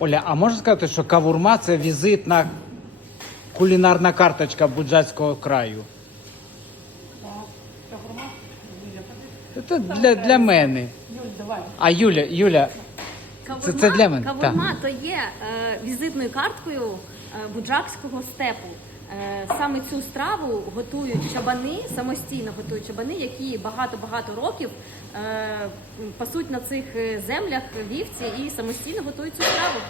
Оля, а можна сказати, що кавурма це візитна кулінарна карточка Буджацького краю? Це для, для мене. А Юля, Юля, Це- це для мене, Кавурма то є е, візитною карткою е, буджакського степу. Е, саме цю страву готують чабани, самостійно готують чабани, які багато-багато років е, пасуть на цих е, землях вівці і самостійно готують цю страву.